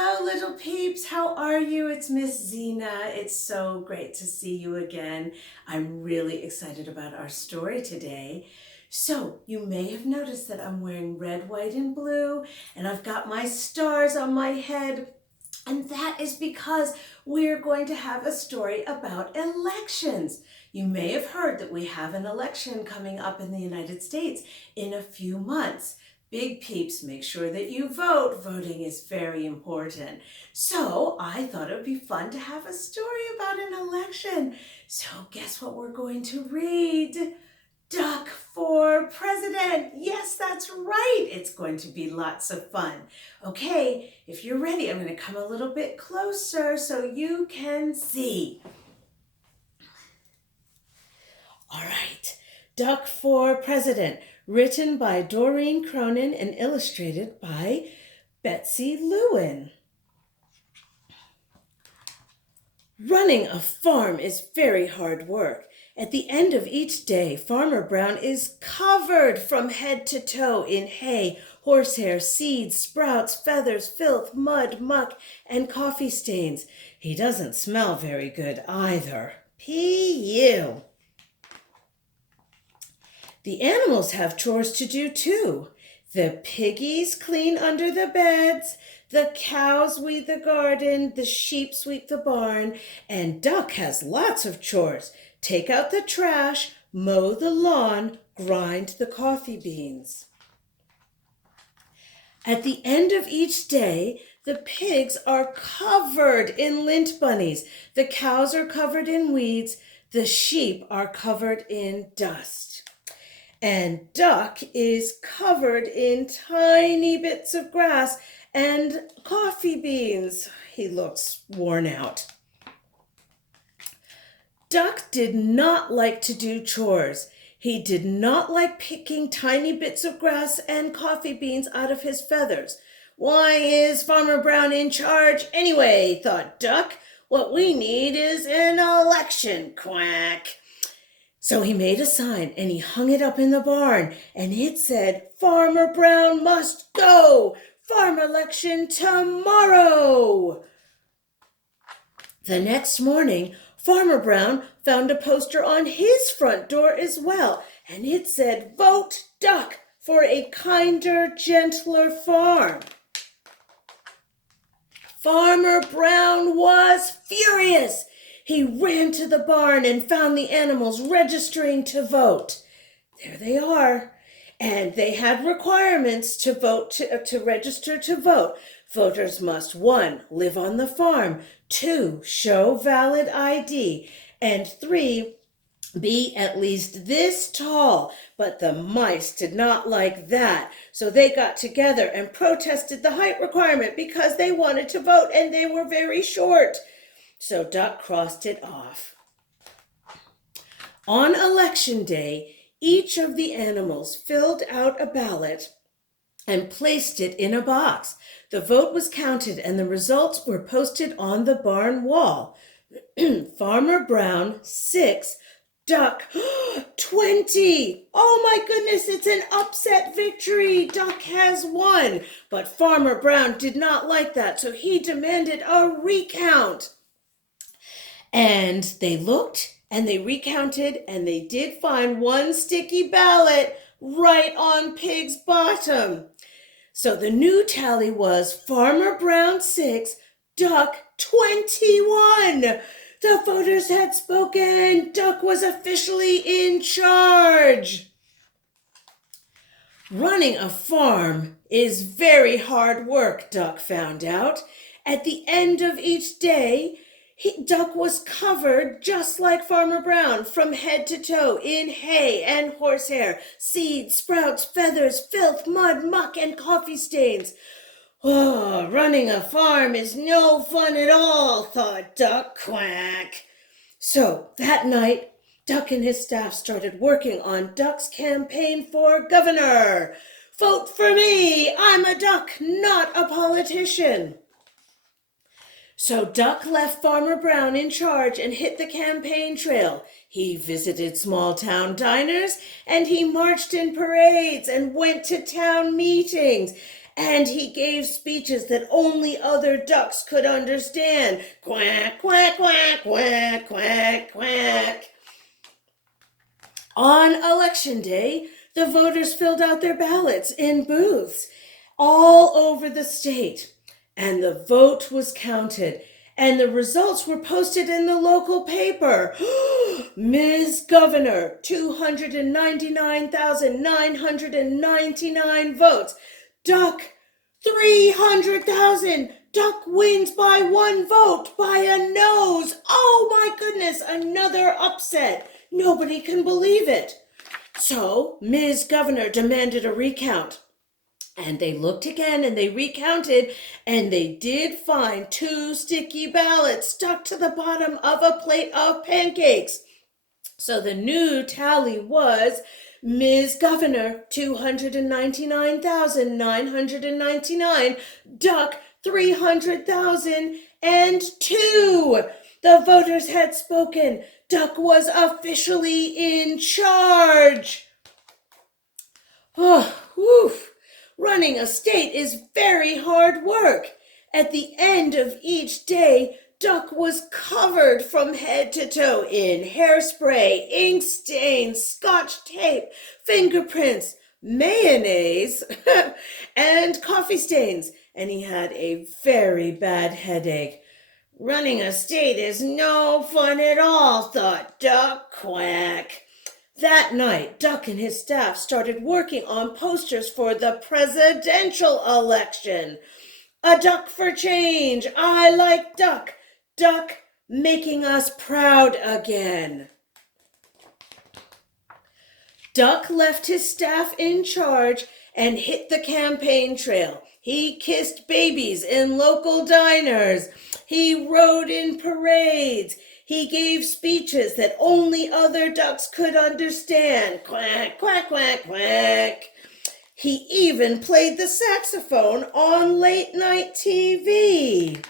Hello, little peeps. How are you? It's Miss Zena. It's so great to see you again. I'm really excited about our story today. So, you may have noticed that I'm wearing red, white, and blue, and I've got my stars on my head. And that is because we're going to have a story about elections. You may have heard that we have an election coming up in the United States in a few months. Big peeps, make sure that you vote. Voting is very important. So I thought it would be fun to have a story about an election. So guess what we're going to read? Duck for President. Yes, that's right. It's going to be lots of fun. Okay, if you're ready, I'm going to come a little bit closer so you can see. All right, Duck for President, written by Doreen Cronin and illustrated by Betsy Lewin. Running a farm is very hard work. At the end of each day, Farmer Brown is covered from head to toe in hay, horsehair, seeds, sprouts, feathers, filth, mud, muck, and coffee stains. He doesn't smell very good either. P.U. The animals have chores to do too. The piggies clean under the beds, the cows weed the garden, the sheep sweep the barn, and Duck has lots of chores. Take out the trash, mow the lawn, grind the coffee beans. At the end of each day, the pigs are covered in lint bunnies, the cows are covered in weeds, the sheep are covered in dust. And Duck is covered in tiny bits of grass and coffee beans. He looks worn out. Duck did not like to do chores. He did not like picking tiny bits of grass and coffee beans out of his feathers. Why is Farmer Brown in charge anyway, thought Duck. What we need is an election, quack. So he made a sign and he hung it up in the barn and it said, Farmer Brown must go! Farm election tomorrow! The next morning, Farmer Brown found a poster on his front door as well, and it said, Vote Duck for a kinder, gentler farm. Farmer Brown was furious. He ran to the barn and found the animals registering to vote. There they are. And they had requirements to register to vote. Voters must 1. Live on the farm, 2. Show valid ID, and 3. Be at least this tall. But the mice did not like that, so they got together and protested the height requirement because they wanted to vote and they were very short. So Duck crossed it off. On election day, each of the animals filled out a ballot and placed it in a box. The vote was counted and the results were posted on the barn wall. Farmer Brown, 6, Duck, 20. Oh my goodness, it's an upset victory. Duck has won. But Farmer Brown did not like that, so he demanded a recount. And they looked and they recounted and they did find one sticky ballot right on Pig's bottom. So the new tally was Farmer Brown 6, Duck 21. The voters had spoken. Duck was officially in charge. Running a farm is very hard work, Duck found out. At the end of each day, Duck was covered just like Farmer Brown from head to toe in hay and horsehair, seeds, sprouts, feathers, filth, mud, muck, and coffee stains. Oh, running a farm is no fun at all, thought Duck, quack. So that night, Duck and his staff started working on Duck's campaign for governor. Vote for me! I'm a duck, not a politician. So Duck left Farmer Brown in charge and hit the campaign trail. He visited small town diners and he marched in parades and went to town meetings. and he gave speeches that only other ducks could understand. Quack, quack, quack, quack, quack, quack. On election day, the voters filled out their ballots in booths all over the state, and the vote was counted, and the results were posted in the local paper. Ms. Governor, 299,999 votes. Duck, 300,000. Duck wins by one vote, by a nose. Oh my goodness, another upset. Nobody can believe it. So Ms. Governor demanded a recount. And they looked again and they recounted, and they did find 2 sticky ballots stuck to the bottom of a plate of pancakes. So the new tally was Ms. Governor, 299,999, Duck, 300,002. The voters had spoken. Duck was officially in charge. Oh, woof. Running a state is very hard work. At the end of each day, Duck was covered from head to toe in hairspray, ink stains, scotch tape, fingerprints, mayonnaise, and coffee stains, and he had a very bad headache. Running a state is no fun at all, thought Duck. Quack. That night, Duck and his staff started working on posters for the presidential election. A duck for change. I like Duck. Duck making us proud again. Duck left his staff in charge and hit the campaign trail. He kissed babies in local diners. He rode in parades. He gave speeches that only other ducks could understand. Quack, quack, quack, quack. He even played the saxophone on late night TV.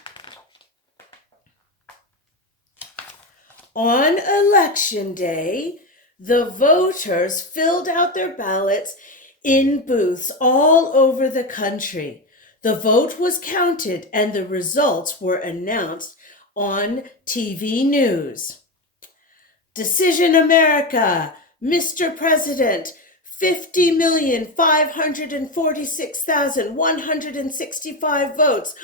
On election day, the voters filled out their ballots in booths all over the country. The vote was counted and the results were announced on TV news. Decision America, Mr. President, 50,546,165 votes.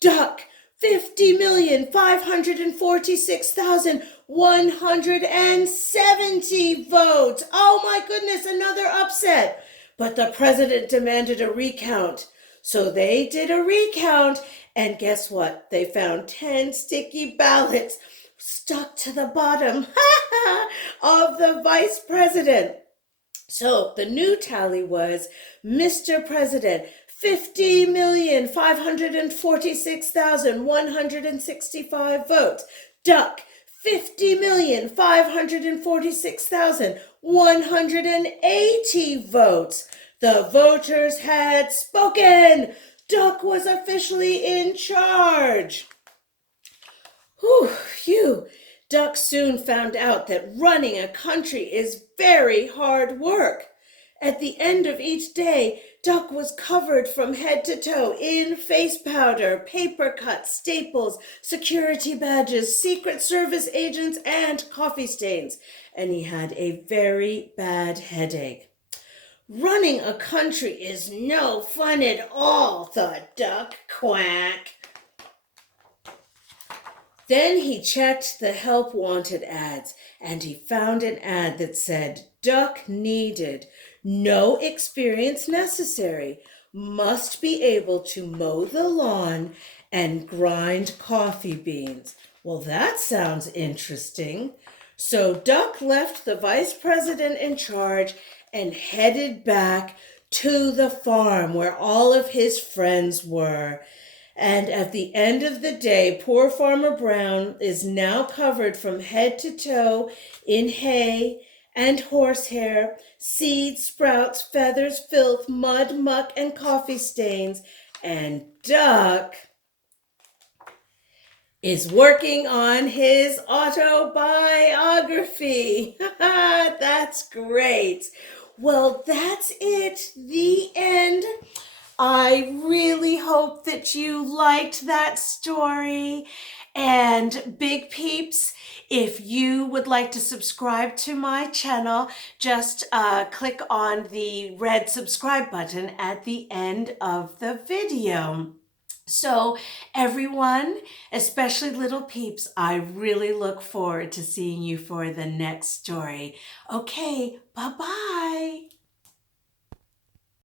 Duck, 50,546,170 votes. Oh my goodness, another upset. But the president demanded a recount. So they did a recount, and guess what? They found 10 sticky ballots stuck to the bottom of the vice president. So the new tally was Mr. President, 50,546,165 votes. Duck, 50,546,180 votes. The voters had spoken. Duck was officially in charge. Phew. Duck soon found out that running a country is very hard work. At the end of each day, Duck was covered from head to toe in face powder, paper cuts, staples, security badges, Secret Service agents, and coffee stains, and he had a very bad headache. Running a country is no fun at all, thought Duck. Quack. Then he checked the help wanted ads, and he found an ad that said, Duck needed, no experience necessary, must be able to mow the lawn and grind coffee beans. Well, that sounds interesting. So Duck left the vice president in charge and headed back to the farm where all of his friends were. And at the end of the day, poor Farmer Brown is now covered from head to toe in hay and horsehair, seeds, sprouts, feathers, filth, mud, muck, and coffee stains. And Duck is working on his autobiography. That's great. Well, that's it. The end. I really hope that you liked that story. And big peeps, if you would like to subscribe to my channel, just click on the red subscribe button at the end of the video. So everyone, especially little peeps, I really look forward to seeing you for the next story. Okay, bye-bye.